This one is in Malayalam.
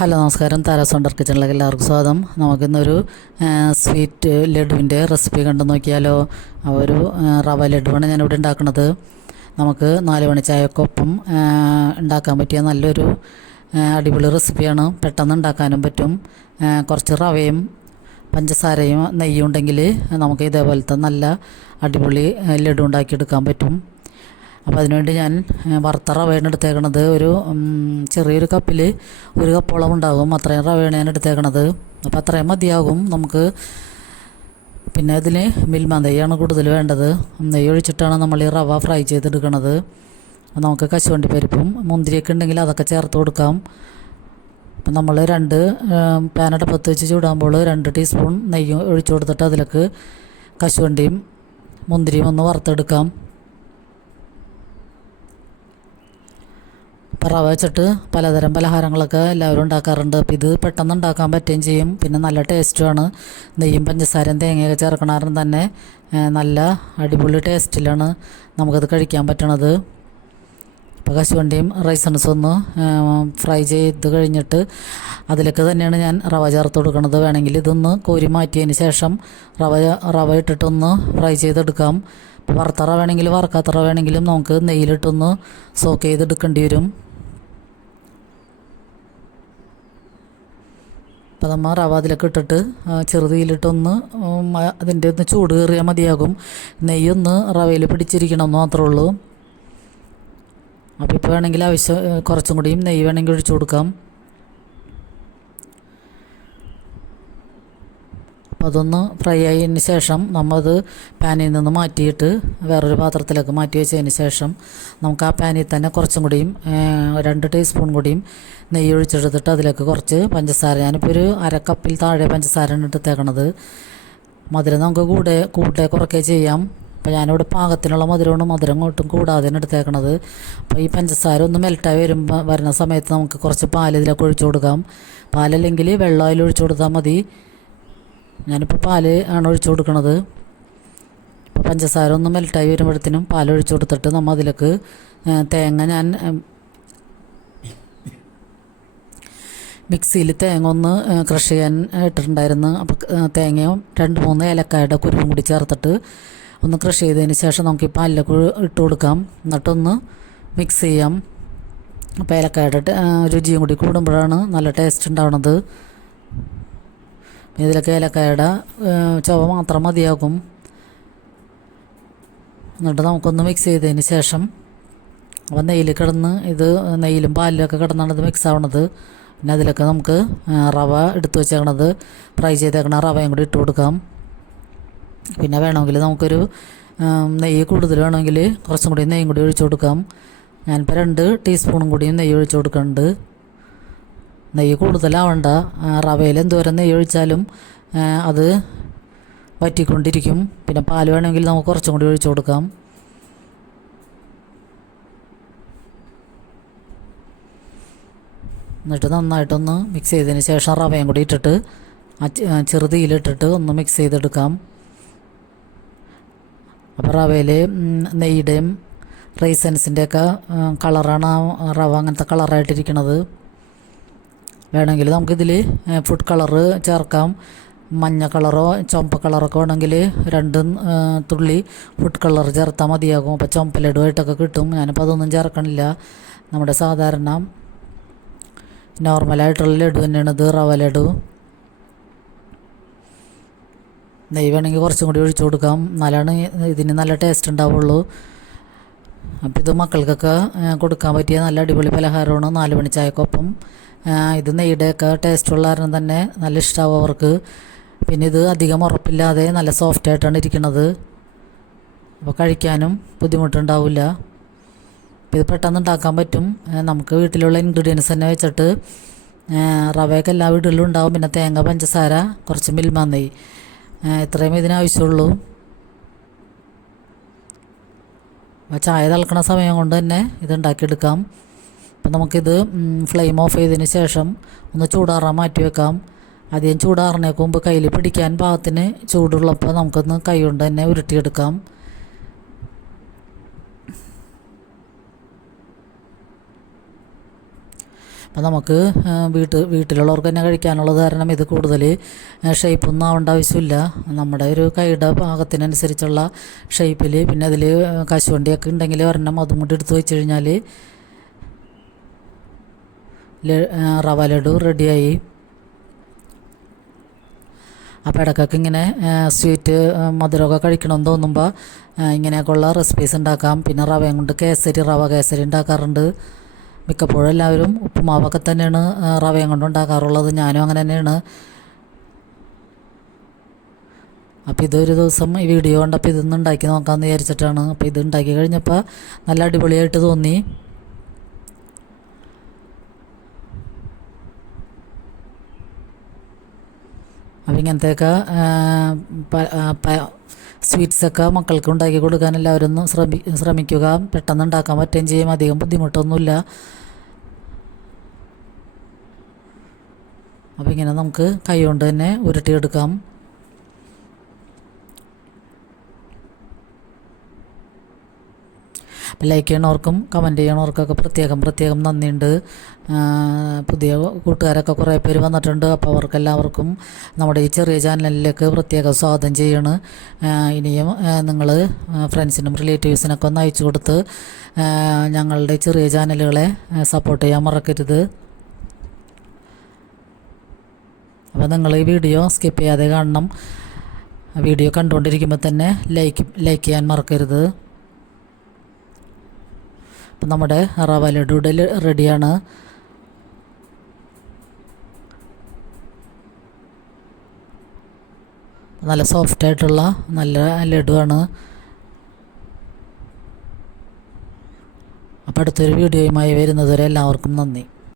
ഹലോ നമസ്കാരം, താരാസ് വണ്ടർ കിച്ചണിലേക്ക് എല്ലാവർക്കും സ്വാഗതം. നമുക്കിന്നൊരു സ്വീറ്റ് ലഡുവിൻ്റെ റെസിപ്പി കണ്ടു നോക്കിയാലോ. ഒരു റവ ലഡുവാണ് ഞാനിവിടെ ഉണ്ടാക്കുന്നത്. നമുക്ക് 4 മണി ചായക്കൊപ്പം ഉണ്ടാക്കാൻ പറ്റിയ നല്ലൊരു അടിപൊളി റെസിപ്പിയാണ്. പെട്ടെന്ന് ഉണ്ടാക്കാനും പറ്റും. കുറച്ച് റവയും പഞ്ചസാരയും നെയ്യും ഉണ്ടെങ്കിൽ നമുക്ക് ഇതേപോലത്തെ നല്ല അടിപൊളി ലഡു ഉണ്ടാക്കിയെടുക്കാൻ പറ്റും. അപ്പോൾ അതിനുവേണ്ടി ഞാൻ വറുത്ത റവയാണ് എടുത്തേക്കണത്. ഒരു ചെറിയൊരു കപ്പിൽ 1 കപ്പോളം ഉണ്ടാകും. അത്രയും റവയാണ് ഞാൻ എടുത്തേക്കണത്. അപ്പോൾ അത്രയും മതിയാകും നമുക്ക്. പിന്നെ ഇതിന് മിൽമ നെയ്യാണ് കൂടുതൽ വേണ്ടത്. നെയ്യ് ഒഴിച്ചിട്ടാണ് നമ്മൾ ഈ റവ ഫ്രൈ ചെയ്തെടുക്കണത്. നമുക്ക് കശുവണ്ടി പരിപ്പും മുന്തിരിയൊക്കെ ഉണ്ടെങ്കിൽ അതൊക്കെ ചേർത്ത് കൊടുക്കാം. അപ്പം നമ്മൾ 2 പാനടപ്പത്ത് വെച്ച് ചൂടാകുമ്പോൾ 2 ടീസ്പൂൺ നെയ്യ് ഒഴിച്ചു കൊടുത്തിട്ട് അതിലേക്ക് കശുവണ്ടിയും മുന്തിരിയും ഒന്ന് വറുത്തെടുക്കാം. ഇപ്പോൾ റവ വെച്ചിട്ട് പലതരം പലഹാരങ്ങളൊക്കെ എല്ലാവരും ഉണ്ടാക്കാറുണ്ട്. അപ്പോൾ ഇത് പെട്ടെന്ന് ഉണ്ടാക്കാൻ പറ്റുകയും ചെയ്യും. പിന്നെ നല്ല ടേസ്റ്റുമാണ്. നെയ്യും പഞ്ചസാരയും തേങ്ങയൊക്കെ ചേർക്കണാറും തന്നെ നല്ല അടിപൊളി ടേസ്റ്റിലാണ് നമുക്കത് കഴിക്കാൻ പറ്റണത്. ഇപ്പോൾ കശുവണ്ടിയും റൈസൺസും ഒന്ന് ഫ്രൈ ചെയ്ത് കഴിഞ്ഞിട്ട് അതിലേക്ക് തന്നെയാണ് ഞാൻ റവ ചേർത്ത് കൊടുക്കുന്നത്. വേണമെങ്കിൽ ഇതൊന്ന് കോരി മാറ്റിയതിന് ശേഷം റവ ഇട്ടിട്ടൊന്ന് ഫ്രൈ ചെയ്തെടുക്കാം. ഇപ്പോൾ വറുത്ത റവ വേണമെങ്കിൽ വറുക്കാത്ത റവ വേണമെങ്കിലും നമുക്ക് നെയ്യിലിട്ടൊന്ന് സോക്ക് ചെയ്തെടുക്കേണ്ടി വരും. അപ്പോൾ നമ്മൾ റവ അതിലൊക്കെ ഇട്ടിട്ട് ചെറുതീയിലിട്ടൊന്ന് അതിൻ്റെ ഒന്ന് ചൂട് കയറിയാൽ മതിയാകും. നെയ്യൊന്ന് റവയിൽ പിടിച്ചിരിക്കണമെന്ന് മാത്രമേ ഉള്ളൂ. അപ്പോൾ ഇപ്പോൾ വേണമെങ്കിൽ കുറച്ചും കൂടിയും നെയ്യ് വേണമെങ്കിൽ ഒഴിച്ചു കൊടുക്കാം. അപ്പോൾ അതൊന്ന് ഫ്രൈ ആയതിന് ശേഷം നമ്മളത് പാനിൽ നിന്ന് മാറ്റിയിട്ട് വേറൊരു പാത്രത്തിലേക്ക് മാറ്റി വെച്ചതിന് ശേഷം നമുക്ക് ആ പാനിൽ തന്നെ കുറച്ചും കൂടിയും 2 ടീസ്പൂൺ കൂടിയും നെയ്യ് ഒഴിച്ചെടുത്തിട്ട് അതിലേക്ക് കുറച്ച് പഞ്ചസാര, ഞാനിപ്പോൾ ഒരു 1/2 കപ്പിൽ താഴെ പഞ്ചസാരയാണ് എടുത്തേക്കണത്. മധുരം നമുക്ക് കൂടെ കുറയ്ക്കുകയും ചെയ്യാം. അപ്പോൾ ഞാനിവിടെ പാകത്തിനുള്ള മധുരം ഒട്ടും കൂടാതെയാണ് എടുത്തേക്കണത്. അപ്പോൾ ഈ പഞ്ചസാര ഒന്ന് മെൽറ്റായി വരുന്ന സമയത്ത് നമുക്ക് കുറച്ച് പാൽ ഇതിലേക്ക് ഒഴിച്ചു കൊടുക്കാം. പാലല്ലെങ്കിൽ വെള്ളം അതിൽ ഒഴിച്ചു കൊടുത്താൽ മതി. ഞാനിപ്പോൾ പാല് ആണ് ഒഴിച്ചു കൊടുക്കുന്നത്. ഇപ്പോൾ പഞ്ചസാര ഒന്ന് മെൽറ്റായി വരുമ്പോഴത്തേനും പാലൊഴിച്ചു കൊടുത്തിട്ട് നമ്മൾ അതിലേക്ക് തേങ്ങ, ഞാൻ മിക്സിയിൽ തേങ്ങ ഒന്ന് ക്രഷ് ചെയ്യാൻ ഇട്ടിട്ടുണ്ടായിരുന്നു. അപ്പോൾ തേങ്ങയും 2-3 ഏലക്കായുടെ കുരുവും കൂടി ചേർത്തിട്ട് ഒന്ന് ക്രഷ് ചെയ്തതിന് ശേഷം നമുക്ക് ഈ പാലിലേക്ക് ഇട്ട് കൊടുക്കാം. എന്നിട്ടൊന്ന് മിക്സ് ചെയ്യാം. അപ്പോൾ ഏലക്കായുടെ രുചിയും കൂടി കൂടുമ്പോഴാണ് നല്ല ടേസ്റ്റ് ഉണ്ടാവുന്നത്. ഇതിലൊക്കെ ഏലക്കായുടെ ചുവ മാത്രം മതിയാകും. എന്നിട്ട് നമുക്കൊന്ന് മിക്സ് ചെയ്തതിന് ശേഷം അപ്പോൾ നെയ്യിലും പാലിലൊക്കെ കിടന്നാണ് ഇത് മിക്സ് ആവണത്. പിന്നെ അതിലൊക്കെ നമുക്ക് റവ എടുത്ത് വെച്ചേക്കണത് ഫ്രൈ ചെയ്തേക്കണ റവയും കൂടി ഇട്ട് കൊടുക്കാം. പിന്നെ വേണമെങ്കിൽ നമുക്കൊരു നെയ്യ് കൂടുതൽ വേണമെങ്കിൽ കുറച്ചും കൂടി നെയ്യും കൂടി ഒഴിച്ചു കൊടുക്കാം. ഞാനിപ്പോൾ 2 ടീസ്പൂണും കൂടിയും നെയ്യ് ഒഴിച്ചു കൊടുക്കുന്നുണ്ട്. നെയ്യ് കൂടുതലാവണ്ട. റവയിൽ എന്തോരം നെയ്യ് ഒഴിച്ചാലും അത് വറ്റിക്കൊണ്ടിരിക്കും. പിന്നെ പാൽ വേണമെങ്കിൽ നമുക്ക് കുറച്ചും കൂടി ഒഴിച്ചു കൊടുക്കാം. എന്നിട്ട് നന്നായിട്ടൊന്ന് മിക്സ് ചെയ്തതിന് ശേഷം റവയും കൂടി ഇട്ടിട്ട് ചെറുതീയിലിട്ടിട്ട് ഒന്ന് മിക്സ് ചെയ്തെടുക്കാം. അപ്പോൾ റവയിൽ നെയ്യുടെയും റൈസൻസിൻ്റെയൊക്കെ കളറാണ് റവ അങ്ങനത്തെ കളറായിട്ടിരിക്കണത്. വേണമെങ്കിൽ നമുക്കിതിൽ ഫുഡ് കളറ് ചേർക്കാം. മഞ്ഞ കളറോ ചുമപ്പ് കളറൊക്കെ വേണമെങ്കിൽ 2 തുള്ളി ഫുഡ് കളർ ചേർത്താൽ മതിയാകും. അപ്പോൾ ചുമപ്പ് ലഡുവായിട്ടൊക്കെ കിട്ടും. ഞാനിപ്പോൾ അതൊന്നും ചേർക്കണില്ല. നമ്മുടെ സാധാരണ നോർമലായിട്ടുള്ള ലഡു തന്നെയാണ് ഇത്, റവ ലഡു. നെയ്യ് വേണമെങ്കിൽ കുറച്ചും കൂടി ഒഴിച്ചു കൊടുക്കാം. എന്നാലാണ് ഇതിന് നല്ല ടേസ്റ്റ് ഉണ്ടാവുള്ളൂ. അപ്പോൾ ഇത് മക്കൾക്കൊക്കെ കൊടുക്കാൻ പറ്റിയ നല്ല അടിപൊളി പലഹാരമാണ് 4 മണി ചായക്കൊപ്പം. ഇത് നെയ്യുടെയൊക്കെ ടേസ്റ്റുള്ള കാരണം തന്നെ നല്ല ഇഷ്ടമാവും അവർക്ക്. പിന്നെ ഇത് അധികം ഉറപ്പില്ലാതെ നല്ല സോഫ്റ്റായിട്ടാണ് ഇരിക്കുന്നത്. അപ്പോൾ കഴിക്കാനും ബുദ്ധിമുട്ടുണ്ടാവില്ല. ഇത് പെട്ടെന്ന് ഉണ്ടാക്കാൻ പറ്റും. നമുക്ക് വീട്ടിലുള്ള ഇൻഗ്രീഡിയൻസ് തന്നെ വെച്ചിട്ട് റവയൊക്കെ എല്ലാ വീടുകളിലും ഉണ്ടാവും. പിന്നെ തേങ്ങ, പഞ്ചസാര, കുറച്ച് മിൽമ നെയ്യ്, ഇത്രയും ഇതിനാവശ്യമുള്ളൂ. അപ്പോൾ ചായ തിളക്കണ സമയം കൊണ്ട് തന്നെ ഇത് ഉണ്ടാക്കിയെടുക്കാം. അപ്പം നമുക്കിത് ഫ്ലെയിം ഓഫ് ചെയ്തതിന് ശേഷം ഒന്ന് ചൂടാറാൻ മാറ്റി വെക്കാം. അധികം ചൂടാറിനേക്ക് മുമ്പ് കയ്യിൽ പിടിക്കാൻ പാകത്തിന് ചൂടുള്ളപ്പോൾ നമുക്കൊന്ന് കൈ കൊണ്ട് തന്നെ ഉരുട്ടിയെടുക്കാം. അപ്പം നമുക്ക് വീട്ടിലുള്ളവർക്ക് തന്നെ കഴിക്കാനുള്ളത് കാരണം ഇത് കൂടുതൽ ഷേപ്പൊന്നും ആവേണ്ട ആവശ്യമില്ല. നമ്മുടെ ഒരു കൈയുടെ പാകത്തിനനുസരിച്ചുള്ള ഷേപ്പിൽ, പിന്നെ അതിൽ കശുവണ്ടിയൊക്കെ ഉണ്ടെങ്കിൽ ഒരെണ്ണം അതും കൂടി എടുത്ത് വെച്ച് കഴിഞ്ഞാൽ റവ ലഡു റെഡിയായി. അപ്പോൾ ഇടയ്ക്കൊക്കെ ഇങ്ങനെ സ്വീറ്റ് മധുരമൊക്കെ കഴിക്കണമെന്ന് തോന്നുമ്പോൾ ഇങ്ങനെയൊക്കെയുള്ള റെസിപ്പീസ് ഉണ്ടാക്കാം. പിന്നെ റവയും കൊണ്ട് റവ കേസരി ഉണ്ടാക്കാറുണ്ട്. മിക്കപ്പോഴും എല്ലാവരും ഉപ്പുമാവൊക്കെ തന്നെയാണ് റവയും കൊണ്ട് ഉണ്ടാക്കാറുള്ളത്. ഞാനും അങ്ങനെ തന്നെയാണ്. അപ്പോൾ ഇതൊരു ദിവസം ഈ വീഡിയോ കണ്ടപ്പോൾ ഇതൊന്ന് ഉണ്ടാക്കി നോക്കാമെന്ന് വിചാരിച്ചിട്ടാണ്. അപ്പോൾ ഇത് ഉണ്ടാക്കി കഴിഞ്ഞപ്പോൾ നല്ല അടിപൊളിയായിട്ട് തോന്നി. അപ്പം ഇങ്ങനത്തെയൊക്കെ സ്വീറ്റ്സൊക്കെ മക്കൾക്ക് ഉണ്ടാക്കി കൊടുക്കാൻ എല്ലാവരും ഒന്ന് ശ്രമിക്കുക. പെട്ടെന്ന് ഉണ്ടാക്കാൻ പറ്റുകയും ചെയ്യും, അധികം ബുദ്ധിമുട്ടൊന്നുമില്ല. അപ്പോൾ ഇങ്ങനെ നമുക്ക് കൈ കൊണ്ട് തന്നെ ഉരുട്ടിയെടുക്കാം. ലൈക്ക് ചെയ്യണവർക്കും കമൻറ്റ് ചെയ്യണവർക്കൊക്കെ പ്രത്യേകം നന്ദിയുണ്ട്. പുതിയ കൂട്ടുകാരൊക്കെ കുറേ പേര് വന്നിട്ടുണ്ട്. അപ്പോൾ അവർക്കെല്ലാവർക്കും നമ്മുടെ ഈ ചെറിയ ചാനലിലേക്ക് പ്രത്യേകം സ്വാഗതം ചെയ്യണം. ഇനിയും നിങ്ങൾ ഫ്രണ്ട്സിനും റിലേറ്റീവ്സിനൊക്കെ ഒന്ന് അയച്ചു കൊടുത്ത് ഞങ്ങളുടെ ചെറിയ ചാനലുകളെ സപ്പോർട്ട് ചെയ്യാൻ മറക്കരുത്. അപ്പോൾ നിങ്ങൾ ഈ വീഡിയോ സ്കിപ്പ് ചെയ്യാതെ കാണണം. വീഡിയോ കണ്ടുകൊണ്ടിരിക്കുമ്പോൾ തന്നെ ലൈക്ക് ചെയ്യാൻ മറക്കരുത്. അപ്പം നമ്മുടെ റവ ലഡുയുടെ റെഡിയാണ്. നല്ല സോഫ്റ്റായിട്ടുള്ള നല്ല ലഡുവാണ്. അപ്പോൾ അടുത്തൊരു വീഡിയോയുമായി വരുന്നതുവരെ എല്ലാവർക്കും നന്ദി.